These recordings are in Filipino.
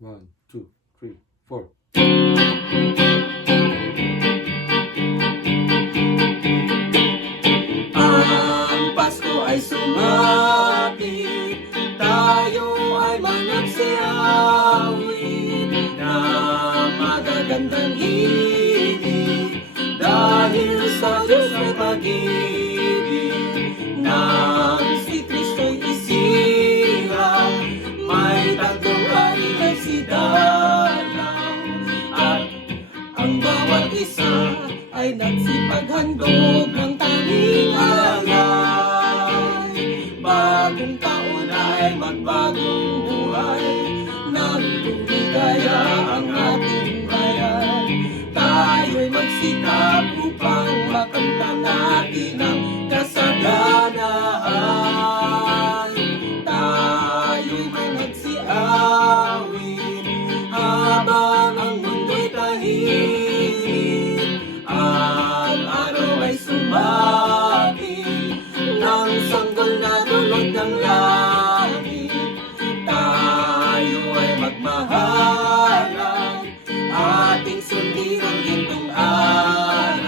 One, two, three, four. Ang Pasko ay sumapit, tayo ay managsiawit na magagandang ibig, dahil sa Diyos ay pag-ibig. Nang si Kristo'y isilang, may tatlong hari ay sidalaw, at ang bawat isa ay nagsipaghandog ng tanging alay. Bagong taon ay magbagong buhay, nang lumigaya ang ating bayan. Tayo'y magsikap upang makamtan natin ang kasaganahan. Tayo'y managsiawit habang ang mundo'y tahimik. Ang araw ay sumapit, nang sanggol na dulot ng langit. Tayo ay magmahalan, ating sundin ang gintong aral,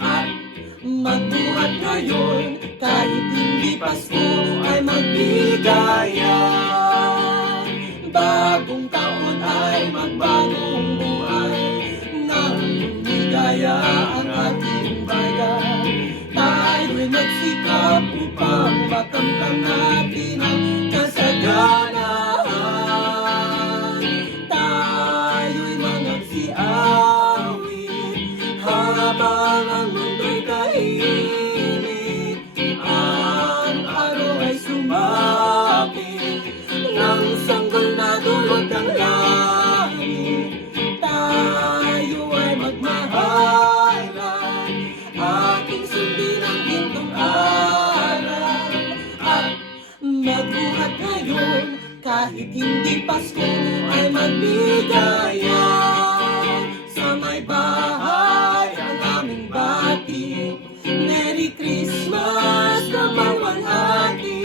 at magbuhat ngayon kahit hindi Pasko ay magbigayan. Bagong taon ay magbagong buhay, nang lumigaya ang ating bayan. Tayo'y magsikap upang makamtan natin ang kasaganahan. Tayo'y managsiawit habang ang mundo'y tahimik. Ang araw ay sumapit, nang sanggol na dulot ng langit. Tayo ay magmahalan, ating sundin ang gintong aral, at magbuhat ngayon kahit hindi Pasko ay magbigaya. Sa may bahay ang aming bati, Merry Christmas na mawalhati.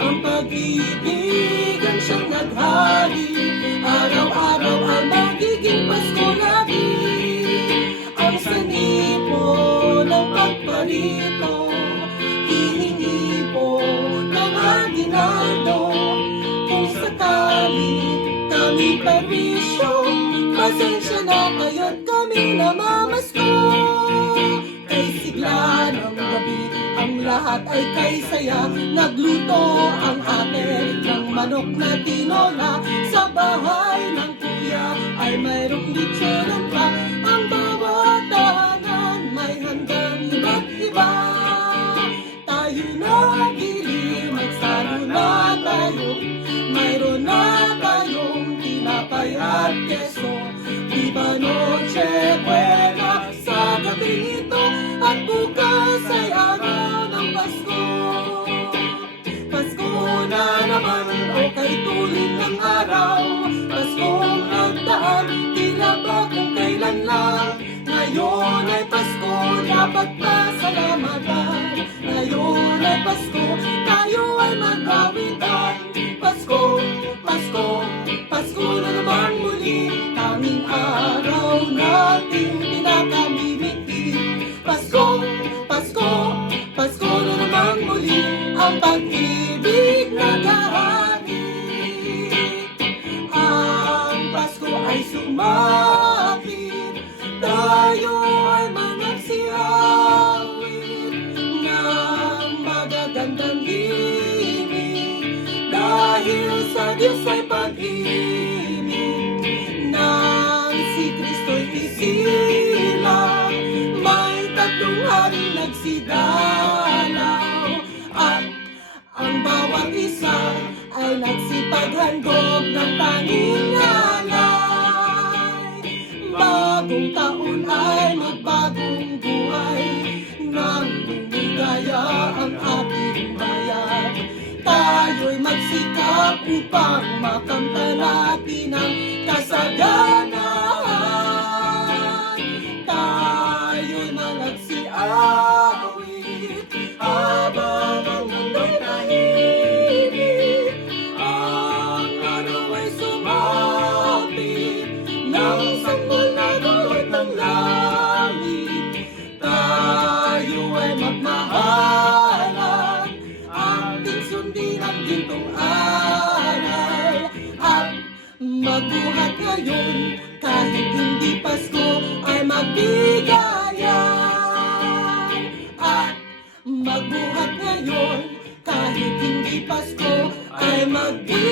Ang pag-ibig ang siyang naghari, araw-araw ang magiging Pasko lagi. Ang sanipo ng pagparito, hihingi po ng aginaldo. Kung sakali kami perwisyo, pasensya na kayo't kami namamasko. Kay sigla ng gabi, ang lahat ay kay saya. Nagluto ang ate ng manok na tinola. Sa bahay ng kuya ay mayroong lechon pa. Ang bawat tahanan may handang iba't iba. Tayo na gili, magsalo na tayo. Mayroon na tayong tinapay at keso. Viva Noche Buena sa gabi ito, at bukas ay araw ng Pasko. Pasko na naman o kay tuling ng araw. Paskong nagdaan, tila ba kung kailan lang. Ngayon ay Pasko, dapat pasalamatan. Ngayon ay Pasko, tayo ay mag-awitan. Pasko, Pasko, Pasko na naman muli. Tanging araw nating pinakamimiti. Pasko, Pasko, Pasko na naman muli. Ang pag-ibig naghahari. Ang Pasko ay sumapit, tayo ay managsiawit ng magagandang ibig, dahil sa Diyos ay pag-ibig. Nang si Kristo'y isilang, may tatlong hari nagsidalaw, at ang bawat isa ay nagsipaghandog ng tanging alay. Bagong taon ay magbagong buhay, nang lumigaya ang ating bayan. Tayo'y magsikap upang makamtan natin ang kasaganahan. Tayo'y managsiawit habang ang mundo'y tahimik. Ang araw ay sumapit, magbuhat ngayon, kahit hindi Pasko ay magbigayan. At magbuhat ngayon, kahit hindi Pasko ay magbigayan.